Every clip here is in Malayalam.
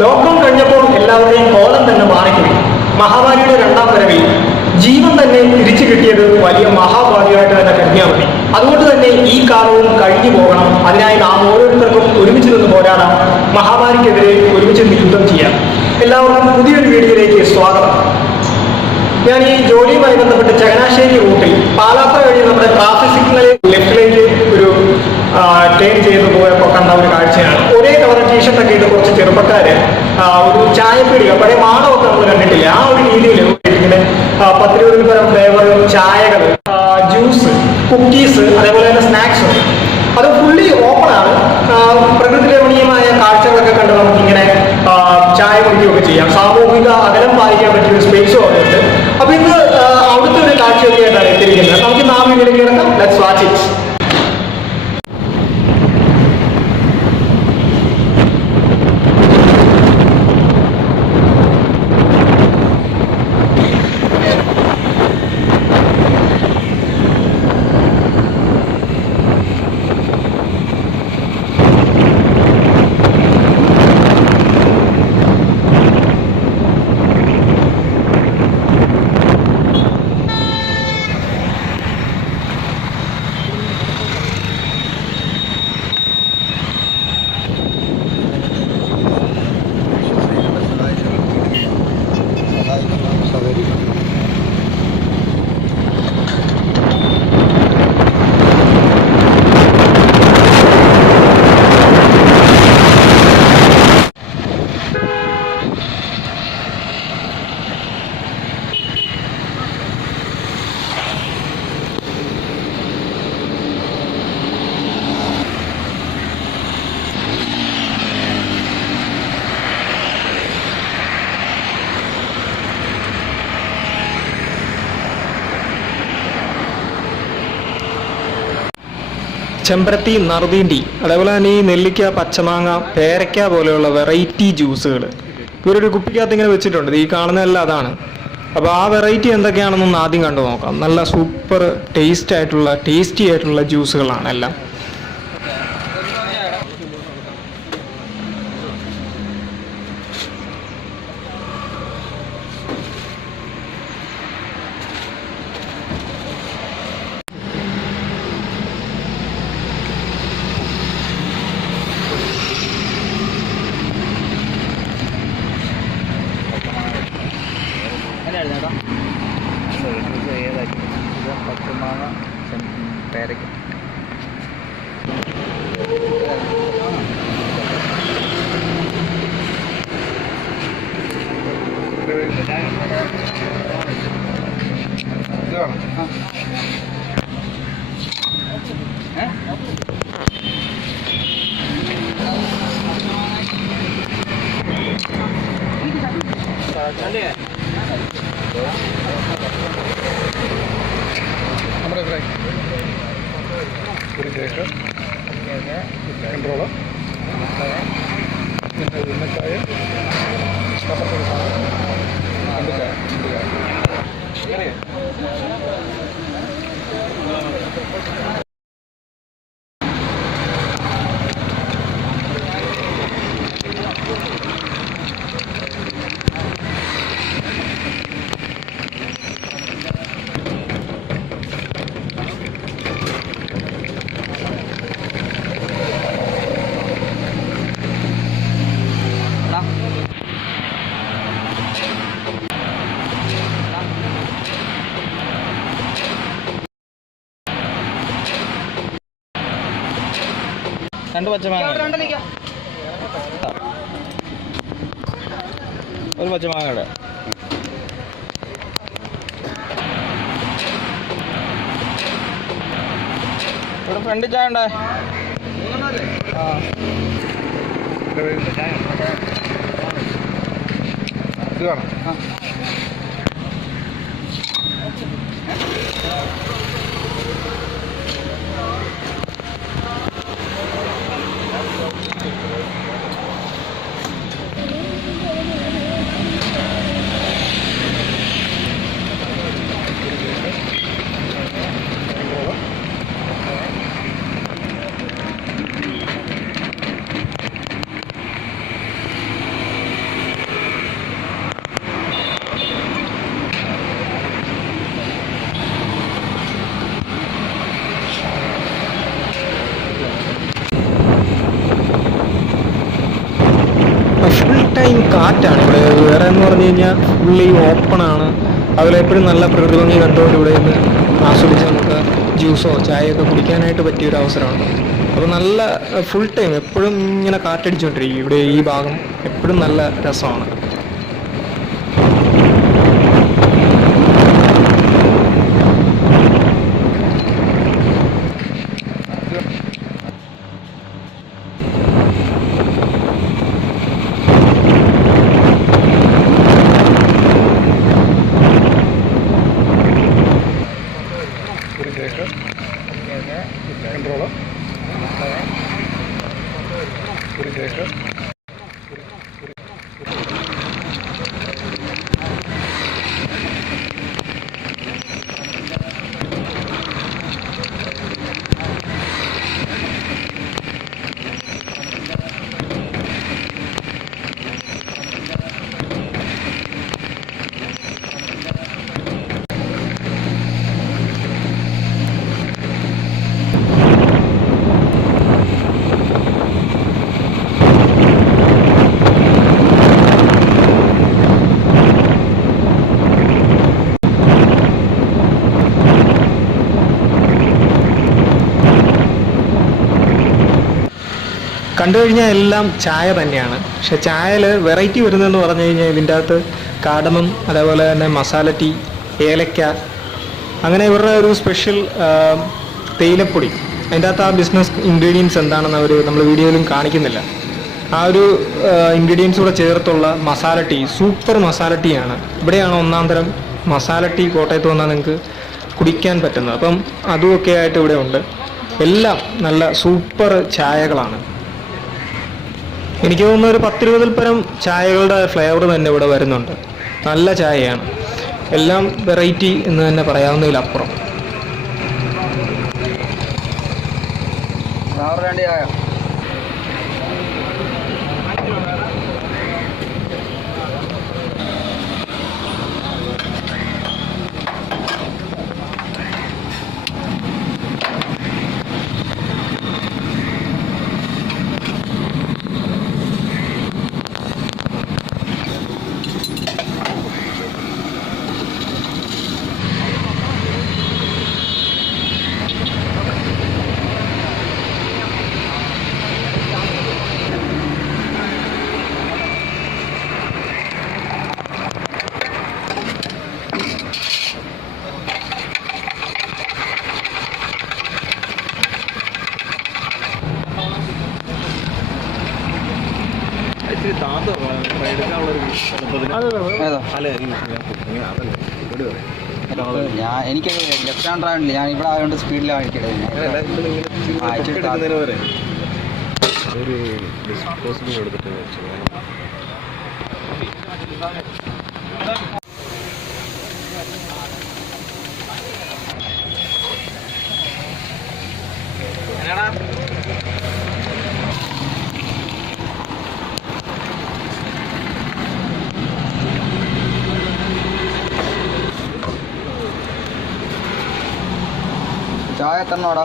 ലോക്ക്ഡൌൺ കഴിഞ്ഞപ്പോൾ എല്ലാവരുടെയും കോലം തന്നെ മാറിപ്പോയി. മഹാമാരിയുടെ രണ്ടാം വരവിൽ ജീവൻ തന്നെ തിരിച്ചു കിട്ടിയത് വലിയ മഹാഭാഗ്യമായിട്ട് തന്നെ കരുതിയാൽ മതി. അതുകൊണ്ട് തന്നെ ഈ കാലവും കഴിഞ്ഞു പോകണം. അതിനായി നാം ഓരോരുത്തർക്കും ഒരുമിച്ച് നിന്ന് പോരാടാം. മഹാമാരിക്കെതിരെ ഒരുമിച്ച് യുദ്ധം ചെയ്യാം. എല്ലാവർക്കും പുതിയൊരു വീഡിയോയിലേക്ക് സ്വാഗതം. ഞാൻ ഈ ജോലിയുമായി ബന്ധപ്പെട്ട് ചങ്ങനാശ്ശേരി റൂട്ടിൽ പാലാത്ര കഴിഞ്ഞ് നമ്മുടെ ട്രാഫിക് സിഗ്നൽ ലെഫ്റ്റിലേക്ക് ഒരു ടേൺ ചെയ്ത് പോയപ്പോൾ കണ്ട ഒരു കാഴ്ചയാണ്. ഒരേ കളർ ടീഷർട്ടൊക്കെ ഇട്ട് കുറച്ച് ചെറുപ്പക്കാര് ഒരു ചായപ്പീടിക പഴയ മാണമൊക്കെ നമ്മൾ കണ്ടിട്ടില്ല, ആ ഒരു രീതിയിൽ ഇങ്ങനെ 10-20 തരം ഫ്ലേവർ ചായകൾ, ജ്യൂസ്, കുക്കീസ്, അതേപോലെ തന്നെ സ്നാക്സ്, അത് ഫുള്ളി ഓപ്പൺ ആണ്. പ്രകൃതി രമണീയമായ കാഴ്ചകളൊക്കെ കണ്ട് നമുക്കിങ്ങനെ ചായ കുടിക്കുകയൊക്കെ ചെയ്യാം. സാമൂഹിക അകലം പാലിക്കാൻ പറ്റിയ ഒരു സ്പേസും അവിടെ ഉണ്ട്. അപ്പൊ ഇന്ന് അവിടുത്തെ ഒരു കാഴ്ചയൊക്കെ ആയിട്ടാണ് എത്തിയിരിക്കുന്നത്. നമുക്ക് നാം വീട്ടിലേക്ക് കിടക്കാം. Let's watch it. ചെമ്പരത്തി, നറുതീണ്ടി, അതേപോലെ തന്നെ ഈ നെല്ലിക്ക, പച്ചമാങ്ങ, പേരയ്ക്ക പോലെയുള്ള വെറൈറ്റി ജ്യൂസുകൾ ഇവരൊരു കുപ്പിക്കകത്ത് ഇങ്ങനെ വെച്ചിട്ടുണ്ട്. ഈ കാണുന്നതെല്ലാം അതാണ്. അപ്പോൾ ആ വെറൈറ്റി എന്തൊക്കെയാണെന്നൊന്ന് ആദ്യം കണ്ടു നോക്കാം. നല്ല സൂപ്പർ ടേസ്റ്റി ആയിട്ടുള്ള ജ്യൂസുകളാണ് എല്ലാം. പച്ചമാങ്ങ, പേരയ്ക്ക, നമ്മുടെ ഫ്രൈ ഒരു കേക്ക്, കൺട്രോള്, പിന്നെ ഉന്നക്കായ, കപ്പത്തൊരു സാധനം, രണ്ട് ചായ. രണ്ട് പച്ചമാങ്ങ, ഒരു പച്ചമാങ്ങയുടെ ഇവിടെ ഫ്രണ്ട് ചായ ഉണ്ടേ. ഇത് വേണം. ഫുൾ ടൈം കാറ്റാണ് ഇവിടെ. വേറെ എന്ന് പറഞ്ഞു കഴിഞ്ഞാൽ ഫുള്ളി ഓപ്പണാണ്. അതുപോലെ എപ്പോഴും നല്ല പ്രകൃതി ഭംഗി കണ്ടുകൊണ്ട് ഇവിടെ നിന്ന് ആസ്വദിച്ച് നമുക്ക് ജ്യൂസോ ചായയൊക്കെ കുടിക്കാനായിട്ട് പറ്റിയൊരു അവസരമാണ്. അപ്പോൾ നല്ല ഫുൾ ടൈം എപ്പോഴും ഇങ്ങനെ കാറ്റടിച്ചുകൊണ്ടിരിക്കും. ഇവിടെ ഈ ഭാഗം എപ്പോഴും നല്ല രസമാണ്. കൺട്രോള് ഒരു കേക്ക് കണ്ടു കഴിഞ്ഞാൽ എല്ലാം ചായ തന്നെയാണ്. പക്ഷെ ചായയിൽ വെറൈറ്റി വരുന്നതെന്ന് പറഞ്ഞു കഴിഞ്ഞാൽ ഇതിൻ്റെ അകത്ത് കാർഡമം, അതേപോലെ തന്നെ മസാല ടീ, ഏലക്ക, അങ്ങനെ ഇവരുടെ ഒരു സ്പെഷ്യൽ തേയിലപ്പൊടി. അതിൻ്റെ അകത്ത് ആ ബിസിനസ് ഇൻഗ്രീഡിയൻസ് എന്താണെന്ന് നമ്മൾ വീഡിയോയിലും കാണിക്കുന്നില്ല. ആ ഒരു ഇൻഗ്രീഡിയൻസ് കൂടെ ചേർത്തുള്ള masala tea, super masala tea ആണ്. ഇവിടെയാണ് ഒന്നാം തരം മസാല ടീ കോട്ടയത്ത് വന്നാൽ നിങ്ങൾക്ക് കുടിക്കാൻ പറ്റുന്നത്. അപ്പം അതുമൊക്കെ ആയിട്ട് ഇവിടെ ഉണ്ട്. എല്ലാം നല്ല സൂപ്പർ ചായകളാണ്. എനിക്ക് തോന്നുന്ന ഒരു 10-20 പരം ചായകളുടെ ഫ്ലേവർ തന്നെ ഇവിടെ വരുന്നുണ്ട്. നല്ല ചായയാണ്. എല്ലാം വെറൈറ്റി എന്ന് തന്നെ പറയാവുന്നതിലപ്പുറം. എനിക്ക് ലെഫ്റ്റ് ഹാൻഡ് ഡ്രൈവില്ല. ഞാൻ ഇവിടെ ആയതുകൊണ്ട് സ്പീഡിലാണ് ഒരു ഡിസ്പോസിബിൾ എടുത്തിട്ട് ചായ തന്നോടാ.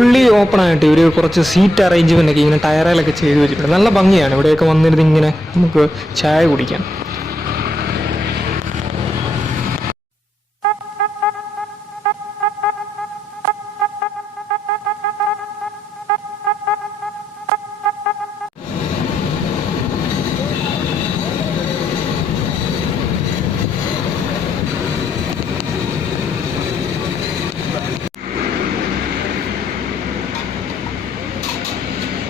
ഫുള്ളി ഓപ്പൺ ആയിട്ട് ഇവർ കുറച്ച് സീറ്റ് അറേഞ്ച്മെൻ്റ് ഒക്കെ ഇങ്ങനെ ടയറിലൊക്കെ ചെയ്ത് വെച്ചിട്ടുണ്ട്. നല്ല ഭംഗിയാണ് ഇവിടെയൊക്കെ വന്നിരുന്ന് ഇങ്ങനെ നമുക്ക് ചായ കുടിക്കാം.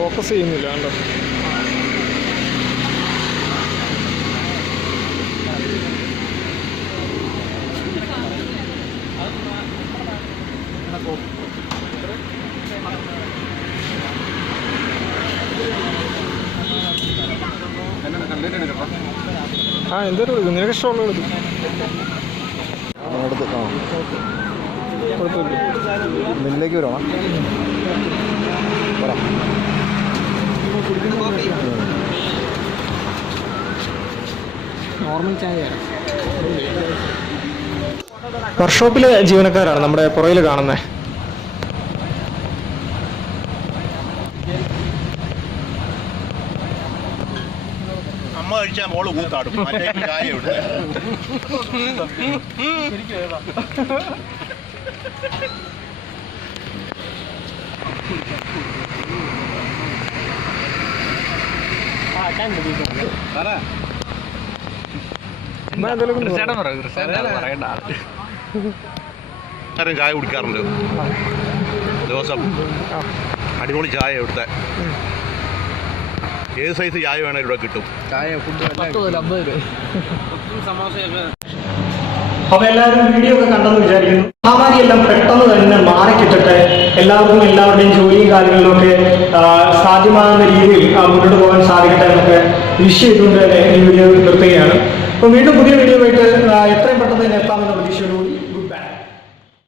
ഫോക്കസ് ചെയ്യുന്നില്ല കണ്ടോ. എന്തോരം എടുക്കും, നിനക്ക് ഇഷ്ടമുള്ള എടുക്കും. മില്ലിലേക്ക് വരണം. നോർമൽ ചായ. വർക്ക്ഷോപ്പിലെ ജീവനക്കാരാണ് നമ്മുടെ പുറയിൽ കാണുന്നത്. അമ്മ കഴിച്ചാൽ മോള് കൂത്താടും. ചായ ഇവിടെ ചായ കുടിക്കാറുണ്ട് ദിവസം. അടിപൊളി ചായ ഇവിടുത്തെ. ഏത് സൈസ് ചായ വേണേലും ഇവിടെ കിട്ടും. അപ്പൊ എല്ലാവരും വീഡിയോ ഒക്കെ കണ്ടെന്ന് വിചാരിക്കുന്നു. മഹാമാരിയെല്ലാം പെട്ടെന്ന് തന്നെ മാറിക്കിട്ടട്ടെ, എല്ലാവർക്കും എല്ലാവരുടെയും ജോലിയും കാര്യങ്ങളിലൊക്കെ സാധ്യമാകുന്ന രീതിയിൽ മുന്നോട്ട് പോകാൻ സാധിക്കട്ടെ എന്നൊക്കെ വിഷ് ചെയ്തുകൊണ്ട് തന്നെ ഈ വീഡിയോ നിർത്തുകയാണ്. അപ്പോൾ വീണ്ടും പുതിയ വീഡിയോ ആയിട്ട് എത്രയും പെട്ടെന്ന് തന്നെ എത്താമെന്ന്